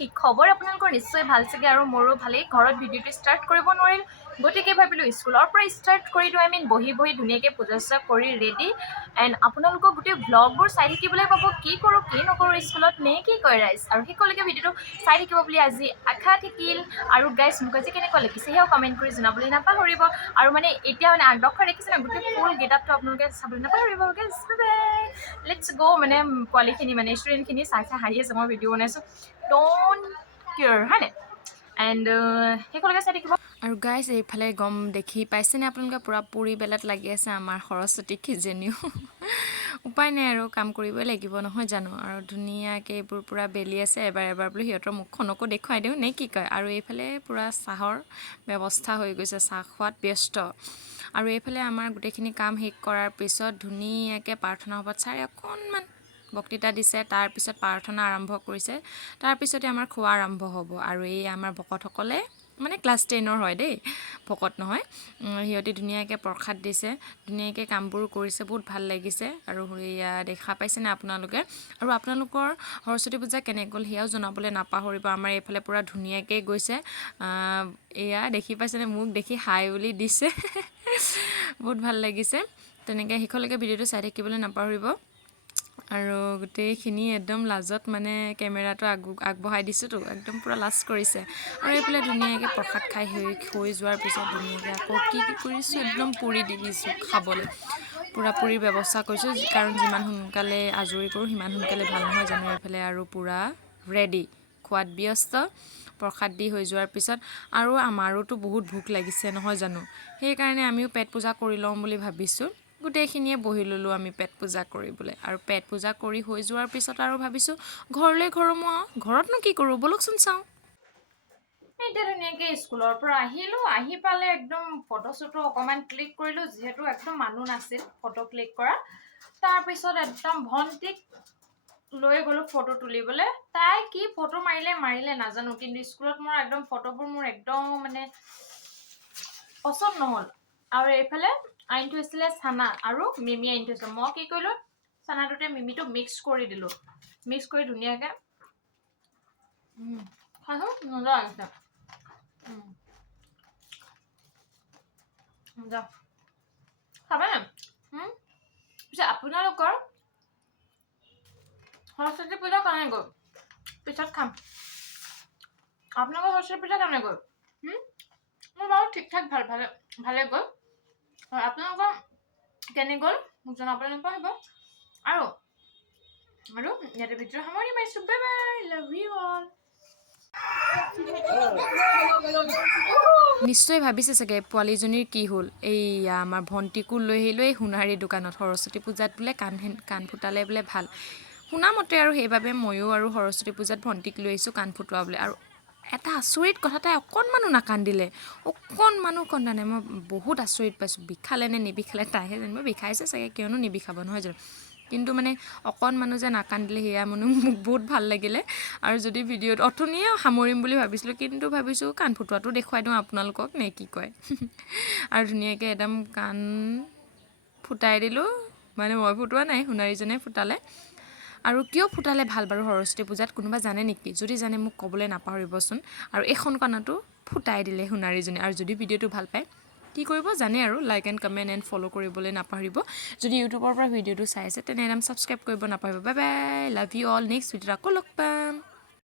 কি খবৰ আপোনালোকৰ নিশ্চয় ভাল চাগে আৰু মোৰো ভালেই ঘৰত ভিডিঅ'টো ষ্টাৰ্ট কৰিব নোৱাৰিল গতিকে ভাবিলোঁ স্কুলৰ পৰা ষ্টাৰ্ট কৰি দিওঁ বহি ধুনীয়াকৈ পূজা চূজা কৰি ৰেডি এণ্ড আপোনালোকক গোটেই ব্লগবোৰ চাই থাকিবলৈ পাব কি কৰোঁ কি নকৰোঁ স্কুলত নে কি কয় ৰাইজ আৰু সেইকলৈকে ভিডিঅ'টো চাই থাকিব বুলি আজি আশা থাকিল আৰু গাইজ মোক আজি কেনেকুৱা লাগিছে সেয়াও কমেণ্ট কৰি জনাবলৈ নাপাহৰিব আৰু এতিয়া আগডোখৰ দেখিছে না গোটেই ফুল গেটআপটো আপোনালোকে চাবলৈ নাপাহৰিব গাইজ বাই লেটছ গ' পোৱালিখিনি ষ্টুডেণ্টখিনি চাই হাঁহি আছে মই ভিডিঅ' বনাইছোঁ ডোন্ট কেয়াৰ হয়নে এণ্ড সেইকলৈকে চাই থাকিব আৰু গাইজ এইফালে গম দেখি পাইছেনে আপোনালোকে পূৰা পুৰি বেলাত লাগি আছে আমাৰ সৰস্বতী কিজনীও উপায় নাই আৰু কাম কৰিবই লাগিব নহয় জানো আৰু ধুনীয়াকৈ এইবোৰ পূৰা বেলি আছে এবাৰ বোলো সিহঁতৰ মুখখনকো দেখুৱাই দিওঁ নে কি কয় আৰু এইফালে পূৰা চাহৰ ব্যৱস্থা হৈ গৈছে চাহ খোৱাত ব্যস্ত আৰু এইফালে আমাৰ গোটেইখিনি কাম শেষ কৰাৰ পিছত ধুনীয়াকৈ প্ৰাৰ্থনা সভাত ছাৰে অকণমান বক্তৃতা দিছে তাৰপিছত প্ৰাৰ্থনা আৰম্ভ কৰিছে তাৰপিছতে আমাৰ খোৱা আৰম্ভ হ'ব আৰু এই আমাৰ ভকতসকলে ক্লাছ 10ৰ হয় দেই ভকত নহয় সিহঁতি ধুনীয়াকৈ প্ৰসাদ দিছে ধুনীয়াকৈ কামবোৰ কৰিছে বহুত ভাল লাগিছে আৰু এয়া দেখা পাইছেনে আপোনালোকে আৰু আপোনালোকৰ সৰস্বতী পূজা কেনে গ'ল সেয়াও জনাবলৈ নাপাহৰিব আমাৰ এইফালে পূৰা ধুনীয়াকৈ গৈছে এয়া দেখি পাইছেনে মোক দেখি হাই বুলি দিছে বহুত ভাল লাগিছে তেনেকৈ শেষলৈকে ভিডিঅ'টো চাই থাকিবলৈ নাপাহৰিব আৰু গোটেইখিনি একদম লাজত কেমেৰাটো আগবঢ়াই দিছোঁতো একদম পূৰা লাজ কৰিছে আৰু এইফালে ধুনীয়াকৈ প্ৰসাদ খাই হৈ যোৱাৰ পিছত ধুনীয়াকৈ আকৌ কি কৰিছোঁ একদম পুৰি দি দিছোঁ খাবলৈ পূৰা পুৰিৰ ব্যৱস্থা কৰিছোঁ কাৰণ যিমান সোনকালে আজৰি কৰোঁ সিমান সোনকালে ভাল নহয় জানো এইফালে আৰু পূৰা ৰেডি খোৱাত ব্যস্ত প্ৰসাদ দি হৈ যোৱাৰ পিছত আৰু আমাৰোতো বহুত ভোক লাগিছে নহয় জানো সেইকাৰণে আমিও পেট পূজা কৰি লওঁ বুলি ভাবিছোঁ গোটেইখিনিয়ে বহি ল'লোঁ আমি পেট পূজা কৰিবলৈ আৰু পেট পূজা কৰি হৈ যোৱাৰ পিছত আৰু ভাবিছোঁ ঘৰলৈ ঘৰতনো কি কৰোঁ ব'লকচোন চাওঁ এতিয়া ধুনীয়াকৈ স্কুলৰ পৰা আহি পালে একদম ফটো চটো অকণমান ক্লিক কৰিলোঁ যিহেতু একদম মানুহ নাছিল ফটো ক্লিক কৰা তাৰপিছত একদম ভণ্টিক লৈ গ'লোঁ ফটো তুলিবলৈ তাই কি ফটো মাৰিলে নাজানো কিন্তু স্কুলত মোৰ একদম ফটোবোৰ মোৰ একদম পচন্দ নহ'ল আৰু এইফালে আনি থৈছিলে চানা আৰু মিমি আনি থৈছিলে মই কি কৰিলোঁ চানাটোতে মিমিটো মিক্স কৰি দিলোঁ মিক্স কৰি ধুনীয়াকৈ খাইছোঁ মজা লাগিছে মজা খাবানে পিছে আপোনালোকৰ সৰস্বতী পূজা কেনে গ'ল পিছত খাম আপোনালোকৰ সৰস্বতী পূজা কেনে গ'ল মোৰ বাৰু ঠিক ঠাক ভালে গ'ল আৰু আপোনালোকৰ কেনে গ'ল মোক জনাবলৈ নাপাহৰিব আৰু ইয়াতে ভিডিঅ' সামৰণি মাৰিছোঁ bye bye love you all নিশ্চয় ভাবিছে চাগে পোৱালীজনীৰ কি হ'ল এইয়া আমাৰ ভণ্টিকো লৈ আহিলোঁ এই সোণাৰী দোকানত সৰস্বতী পূজাত বোলে কাণ ফুটালে বোলে ভাল শুনামতে আৰু সেইবাবে ময়ো আৰু সৰস্বতী পূজাত ভণ্টিক লৈ আহিছোঁ কাণ ফুটোৱাবলৈ আৰু এটা আচৰিত কথা তাই অকণমানো নাকান্দিলে অকণমানো কন্দা নাই মই বহুত আচৰিত পাইছোঁ বিষালে নে নিবিষালে তাইহে জানিব বিষাইছে চাগে কিয়নো নিবিষাব নহয় জানো কিন্তু অকণমানো যে নাকান্দিলে সেয়া মোক বহুত ভাল লাগিলে আৰু যদি ভিডিঅ'ত অথনিয়ে সামৰিম বুলি ভাবিছিলোঁ কিন্তু ভাবিছোঁ কাণ ফুটোৱাটো দেখুৱাই দিওঁ আপোনালোকক নে কি কয় আৰু ধুনীয়াকৈ একদম কাণ ফুটাই দিলোঁ মই ফুটোৱা নাই সোণাৰীজনে ফুটালে আৰু কিয় ফুটালে ভাল বাৰু সৰস্বতী পূজাত কোনোবা জানে নেকি যদি জানে মোক ক'বলৈ নাপাহৰিবচোন আৰু এইখন কাণতো ফুটাই দিলে সোণাৰীজনে আৰু যদি ভিডিঅ'টো ভাল পায় কি কৰিব জানে আৰু like and comment and follow' কৰিবলৈ নাপাহৰিব যদি ইউটিউবৰ পৰা ভিডিঅ'টো চাই আছে তেনে একদম ছাবস্ক্ৰাইব কৰিব নাপাহৰিব bye bye love you all next ভিডিঅ'ত আকৌ লগ পাম